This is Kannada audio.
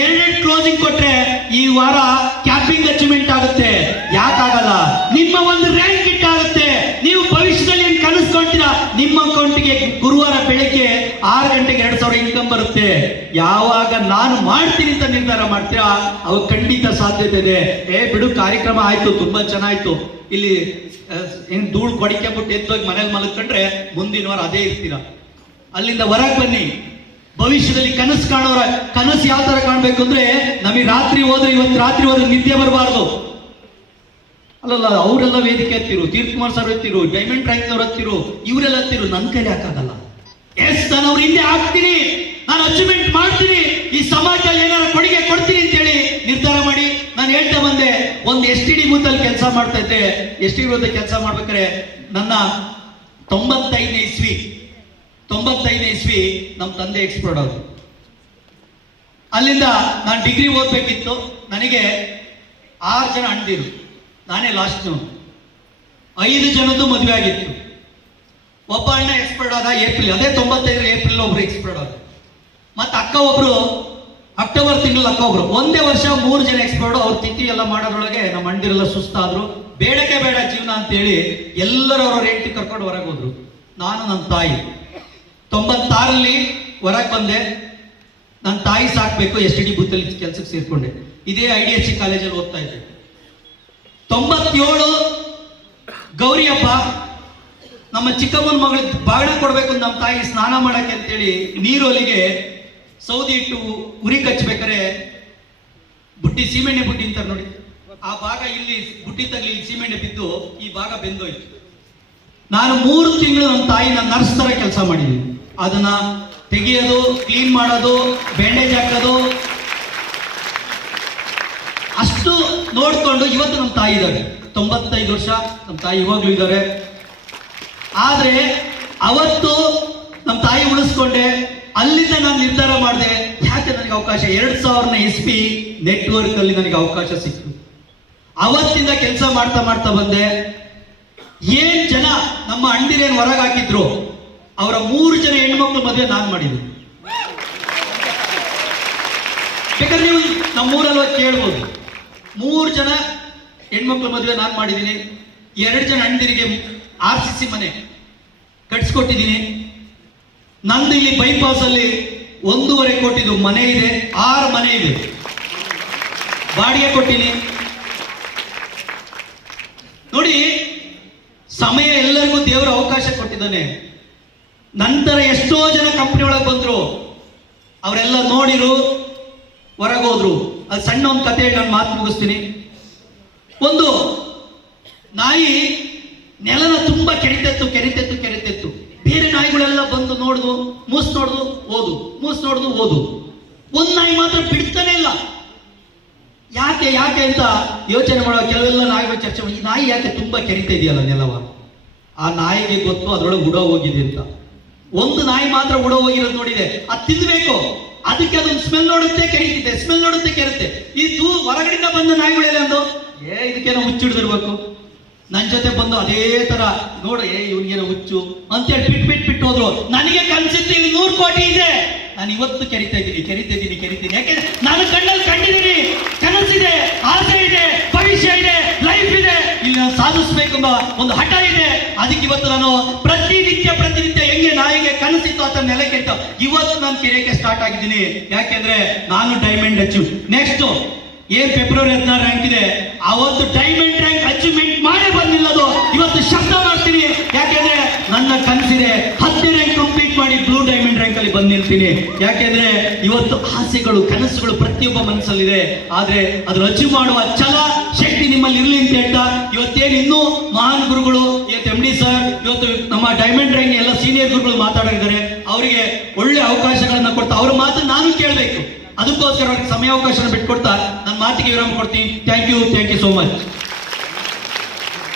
ಎರಡೆರಡು ಕ್ಲೋಸಿಂಗ್ ಕೊಟ್ರೆ ಈ ವಾರ ಕ್ಯಾಪಿಂಗ್ ಅಚೀವ್ಮೆಂಟ್ ಆಗುತ್ತೆ. ಯಾಕಾಗಲ್ಲ? ನಿಮ್ಮ ಒಂದು ರ್ಯಾಂಕ್ ಹಿಟ್ ಆಗುತ್ತೆ. ನೀವು ಭವಿಷ್ಯದಲ್ಲಿ ಏನ್ ಕನಸ್ಕೊಂತೀರಾ, ನಿಮ್ಮ ಅಕೌಂಟ್ಗೆ ಗುರುವಾರ ಬೆಳಿಗ್ಗೆ 6 ಗಂಟೆಗೆ 2,000 ಇನ್ಕಮ್ ಬರುತ್ತೆ. ಯಾವಾಗ ನಾನು ಮಾಡ್ತೀನಿ ಅಂತ ನಿರ್ಧಾರ ಮಾಡ್ತೀರಾ, ಅವಾಗ ಖಂಡಿತ ಸಾಧ್ಯತೆ ಇದೆ. ಬಿಡು, ಕಾರ್ಯಕ್ರಮ ಆಯ್ತು, ತುಂಬಾ ಚೆನ್ನಾಯ್ತು, ಇಲ್ಲಿ ಧೂಳು ಕೊಡಿಕೆ ಬಿಟ್ಟು ಎದ್ದೋಗಿ ಮನೇಲಿ ಮಲಗ್ಕೊಂಡ್ರೆ ಮುಂದಿನ ವಾರ ಅದೇ ಇರ್ತೀರಾ. ಅಲ್ಲಿಂದ ಹೊರಗೆ ಬನ್ನಿ. ಭವಿಷ್ಯದಲ್ಲಿ ಕನಸು ಕಾಣೋರ ಕನಸು ಯಾವ ತರ ಕಾಣ್ಬೇಕು ಅಂದ್ರೆ, ನಮಗೆ ರಾತ್ರಿ ಹೋದ್ರೆ, ಇವತ್ತು ರಾತ್ರಿ ಹೋದ್ರೆ ನಿದ್ದೆ ಬರಬಾರ್ದು. ಅಲ್ಲಲ್ಲ, ಅವರೆಲ್ಲ ವೇದಿಕೆ ಹತ್ತಿರು, ತೀರ್ಥಕುಮಾರ್ ಸರ್ ಹತ್ತಿರು, ಡೈಮಂಡ್ ರ್ಯಾಂಕ್ ಅವ್ರು ಹತ್ತಿರು, ಇವರೆಲ್ಲ ಹತ್ತಿರು, ನನ್ನ ಕೈಲಿ ಹಾಕಾಗಲ್ಲ. ಎಸ್, ನಾನು ಅವ್ರ ಹಿಂದೆ ಹಾಕ್ತೀನಿ, ನಾನು ಅಚೀವ್ಮೆಂಟ್ ಮಾಡ್ತೀನಿ, ಈ ಸಮಾಜದಲ್ಲಿ ಏನಾರ ಕೊಡುಗೆ ಕೊಡ್ತೀನಿ ಅಂತೇಳಿ ನಿರ್ಧಾರ ಮಾಡಿ ನಾನು ಹೇಳ್ತಾ ಬಂದೆ. ಒಂದು STD ಬೂತ್ ಅಲ್ಲಿ ಕೆಲಸ ಮಾಡ್ತಾ ಇದ್ದೆ. STD ಬೂತ್ ಕೆಲಸ ಮಾಡ್ಬೇಕಾದ್ರೆ ನನ್ನ 95ನೇ ಇಸ್ವಿ ನಮ್ಮ ತಂದೆ ಎಕ್ಸ್ಪರ್ಟ್ ಆದ್ರು. ಅಲ್ಲಿಂದ ನಾನು ಡಿಗ್ರಿ ಓದ್ಬೇಕಿತ್ತು. ನನಗೆ 6 ಜನ ಅಣ್ದಿರು, ನಾನೇ ಲಾಸ್ಟ್. 5 ಜನದ್ದು ಮದುವೆ ಆಗಿತ್ತು. ಒಬ್ಬ ಅಣ್ಣ ಎಕ್ಸ್ಪರ್ಟ್ ಆದ ಏಪ್ರಿಲ್, ಅದೇ 95 ಏಪ್ರಿಲ್ ಒಬ್ರು ಎಕ್ಸ್ಪರ್ಟ್ ಆದ. ಮತ್ತೆ ಅಕ್ಕ ಒಬ್ರು ಅಕ್ಟೋಬರ್ ತಿಂಗಳಲ್ಲಿ ಅಕ್ಕ ಒಬ್ರು. ಒಂದೇ ವರ್ಷ 3 ಜನ ಎಕ್ಸ್ಪರ್ಟ್. ಅವ್ರ ತಿಥಿ ಎಲ್ಲ ಮಾಡೋದ್ರೊಳಗೆ ನಮ್ಮ ಅಣ್ದಿರೆಲ್ಲ ಸುಸ್ತಾದ್ರು. ಬೇಡಕ್ಕೆ ಬೇಡ ಜೀವನ ಅಂತೇಳಿ ಎಲ್ಲರೂ ಅವ್ರ ಹೆಂಡತಿ ಕರ್ಕೊಂಡು ಹೊರಗೆ ಹೋದ್ರು. ನಾನು ನನ್ನ ತಾಯಿ 96ರಲ್ಲಿ ಹೊರಗೆ ಬಂದೆ. ನನ್ನ ತಾಯಿ ಸಾಕ್ಬೇಕು, STD ಬೂತಲ್ಲಿ ಕೆಲ್ಸಕ್ಕೆ ಸೇರ್ಕೊಂಡೆ. ಇದೇ IDSC ಕಾಲೇಜಲ್ಲಿ ಓದ್ತಾ ಇದ್ದೆ. 97 ಗೌರಿ ಹಬ್ಬ, ನಮ್ಮ ಚಿಕ್ಕಮ್ಮನ ಮಗಳಿಗೆ ಬಾಗಿಣ ಕೊಡ್ಬೇಕು ನಮ್ಮ ತಾಯಿ ಸ್ನಾನ ಮಾಡಕ್ಕೆ ಅಂತೇಳಿ ನೀರೊಲಿಗೆ ಸೌದಿ ಇಟ್ಟು ಉರಿ ಕಚ್ಚಬೇಕಾರೆ ಬುಟ್ಟಿ, ಸೀಮೆಣ್ಣೆ ಬುಟ್ಟಿ ಅಂತಾರೆ ನೋಡಿ, ಆ ಭಾಗ ಇಲ್ಲಿ ಬುಟ್ಟಿ ತಗಲಿ ಸೀಮೆಣ್ಣೆ ಬಿದ್ದು ಈ ಭಾಗ ಬೆಂದೋಯ್ತು. ನಾನು 3 ತಿಂಗಳು ನಮ್ಮ ತಾಯಿ ನನ್ನ ನರ್ಸ್ ತರ ಕೆಲಸ ಮಾಡಿದ್ದೀನಿ. ಅದನ್ನ ತೆಗಿಯೋದು, ಕ್ಲೀನ್ ಮಾಡೋದು, ಬ್ಯಾಂಡೇಜ್ ಹಾಕೋದು, ಅಷ್ಟು ನೋಡ್ಕೊಂಡು ಇವತ್ತು ನಮ್ಮ ತಾಯಿ ಇದ್ದಾರೆ. 95 ವರ್ಷ ನಮ್ಮ ತಾಯಿ ಇವಾಗ್ಲೂ ಇದ್ದಾರೆ. ಆದ್ರೆ ಅವತ್ತು ನಮ್ಮ ತಾಯಿ ಉಳಿಸ್ಕೊಂಡೆ. ಅಲ್ಲಿಂದ ನಾನು ನಿರ್ಧಾರ ಮಾಡಿದೆ, ಯಾಕೆ ನನಗೆ ಅವಕಾಶ, 2000ನೇ ಇಸ್ವಿ ನೆಟ್ವರ್ಕ್ ಅಲ್ಲಿ ನನಗೆ ಅವಕಾಶ ಸಿಕ್ತು. ಅವತ್ತಿಂದ ಕೆಲಸ ಮಾಡ್ತಾ ಮಾಡ್ತಾ ಬಂದೆ. ಏನ್ ಜನ ನಮ್ಮ ಅಣ್ಣಿರೇನು ಹೊರಗೆ ಹಾಕಿದ್ರು, ಅವರ 3 ಜನ ಹೆಣ್ಮಕ್ಳು ಮದುವೆ ನಾನು ಮಾಡಿದ್ದೀನಿ. ಬೇಕಾದ್ರೆ ನೀವು ನಮ್ಮೂರಲ್ಲಿ ಕೇಳ್ಬೋದು, 3 ಜನ ಹೆಣ್ಮಕ್ಳು ಮದುವೆ ನಾನು ಮಾಡಿದ್ದೀನಿ. 2 ಜನ ಅಣ್ಣಿರಿಗೆ RCC ಮನೆ ಕಟ್ಸ್ಕೊಟ್ಟಿದ್ದೀನಿ. ನಂದು ಇಲ್ಲಿ ಬೈಪಾಸ್ ಅಲ್ಲಿ 1.5 ಕೋಟಿದು ಮನೆ ಇದೆ, 6 ಮನೆ ಇದೆ, ಬಾಡಿಗೆ ಕೊಟ್ಟಿನಿ. ನೋಡಿ, ಸಮಯ ಎಲ್ಲರಿಗೂ ದೇವರು ಅವಕಾಶ ಕೊಟ್ಟಿದ್ದಾನೆ. ನಂತರ ಎಷ್ಟೋ ಜನ ಕಂಪನಿ ಒಳಗೆ ಬಂದ್ರು, ಅವರೆಲ್ಲ ನೋಡಿರು, ಹೊರಗೋದ್ರು. ಅದು ಸಣ್ಣ ಒಂದು ಕಥೆ ನಾನು ಮಾತು ಮುಗಿಸ್ತೀನಿ. ಒಂದು ನಾಯಿ ನೆಲನ ತುಂಬಾ ಕೆರಿತೆತ್ತು. ಬೇರೆ ನಾಯಿಗಳೆಲ್ಲ ಬಂದು ನೋಡುದು, ಮೂಸ್ ನೋಡುದು, ಓದು. ಒಂದ್ ನಾಯಿ ಮಾತ್ರ ಬಿಡ್ತಾನೆ ಇಲ್ಲ. ಯಾಕೆ ಅಂತ ಯೋಚನೆ ಮಾಡುವ ಕೆಲವೆಲ್ಲ ನಾಯಿಗಳು ಚರ್ಚೆ ಮಾಡಿ, ಈ ನಾಯಿ ಯಾಕೆ ತುಂಬಾ ಕೆರಿತಾ ಇದೆಯಲ್ಲ ನೆಲವ? ಆ ನಾಯಿಗೆ ಗೊತ್ತು ಅದ್ರೊಳಗೆ ಉಡ ಹೋಗಿದೆ ಅಂತ. ಒಂದು ನಾಯಿ ಮಾತ್ರ ಉಡ ಹೋಗಿರೋದು ನೋಡಿದೆ, ಅದು ತಿನ್ಬೇಕು, ಅದಕ್ಕೆ ಅದೊಂದು ಸ್ಮೆಲ್ ನೋಡುತ್ತೆ, ಕೆರಿತಿದೆ, ಸ್ಮೆಲ್ ನೋಡುತ್ತೆ, ಕೆರುತ್ತೆ. ಇದು ಹೊರಗಡೆಯಿಂದ ಬಂದ ನಾಯಿಗಳೆಲ್ಲ ಅಂದು, ಇದಕ್ಕೇನೋ ಹುಚ್ಚಿಡ್ದಿರ್ಬೇಕು. ನನ್ನ ಜೊತೆ ಬಂದು ಅದೇ ತರ ನೋಡ, ಇವ್ನಿಗೇನೋ ಹುಚ್ಚು ಅಂತೇಳಿ ಬಿಟ್ಟು ಹೋದ್ರು. ನನಗೆ ಕನ್ಸಿತ್ತು ಇಲ್ಲಿ 100 ಕೋಟಿ ಇದೆ, ನಾನು ಇವತ್ತು ಕೆರಿತಾ ಇದ್ದೀನಿ. ಯಾಕೆಂದ್ರೆ ನಾನು ಕಣ್ಣಲ್ಲಿ ಕಂಡಿದ್ದೀನಿ, ಕನಸಿದೆ, ಆಸೆ ಇದೆ, ಭವಿಷ್ಯ ಇದೆ, ಲೈಫ್ ಇದೆ, ಇಲ್ಲಿ ನಾನು ಸಾಧಿಸ್ಬೇಕೆಂಬ ಒಂದು ಹಠ ಇದೆ. ಅದಕ್ಕೆ ಇವತ್ತು ನಾನು ಪ್ರತಿನಿತ್ಯ ಹೆಂಗೆ ನಾಯಿಗೆ ಕನಸಿತ್ತು ಆತ ನೆಲೆ ಕೆಟ್ಟ ಇವತ್ತು ನಾನು ಕೆರೆಯಕ್ಕೆ ಸ್ಟಾರ್ಟ್ ಆಗಿದ್ದೀನಿ. ಯಾಕೆಂದ್ರೆ ನಾನು ಡೈಮಂಡ್ ಅಚೀವ್ ನೆಕ್ಸ್ಟ್ ಏನ್ ಫೆಬ್ರವರಿ 16 ರ್ಯಾಂಕ್ ಇದೆ, ಅವತ್ತು ಡೈಮಂಡ್ ರ್ಯಾಂಕ್ ಅಚೀವ್ಮೆಂಟ್ ಮಾಡೇ ಬಂದಿಲ್ಲದು. ಇವತ್ತು ಶಬ್ದ ಮಾಡ್ತೀನಿ, ಯಾಕೆಂದ್ರೆ ನನ್ನ ಕನಸಿದೆ 10 ರ್ಯಾಂಕ್ ಕಂಪ್ಲೀಟ್ ಮಾಡಿ ಬ್ಲೂ ಡೈಮಂಡ್ ರ್ಯಾಂಕ್ ಅಲ್ಲಿ ಬಂದು ನಿಲ್ತೀನಿ. ಯಾಕೆಂದ್ರೆ ಇವತ್ತು ಆಸೆಗಳು, ಕನಸುಗಳು ಪ್ರತಿಯೊಬ್ಬ ಮನಸ್ಸಲ್ಲಿದೆ. ಆದ್ರೆ ಅದನ್ನು ಅಚೀವ್ ಮಾಡುವ ಛಲ, ಶಕ್ತಿ ನಿಮ್ಮಲ್ಲಿ ಇರ್ಲಿ ಅಂತ ಹೇಳ್ತಾ, ಇವತ್ತೇನು ಇನ್ನೂ ಮಹಾನ್ ಗುರುಗಳು, ಇವತ್ತು MD ಸರ್, ಇವತ್ತು ನಮ್ಮ ಡೈಮಂಡ್ ರ್ಯಾಂಕ್ ಎಲ್ಲ ಸೀನಿಯರ್ ಗುರುಗಳು ಮಾತಾಡಿದ್ದಾರೆ. ಅವರಿಗೆ ಒಳ್ಳೆ ಅವಕಾಶಗಳನ್ನ ಕೊಡ್ತಾ ಅವ್ರ ಮಾತು ನಾನು ಕೇಳಬೇಕು. ಅದಕ್ಕೋಸ್ಕರ ಅವ್ರಿಗೆ ಸಮಯಾವಕಾಶ ಬಿಟ್ಕೊಡ್ತಾ ನನ್ನ ಮಾತಿಗೆ ವಿರಾಮ ಕೊಡ್ತೀನಿ. Thank you so much.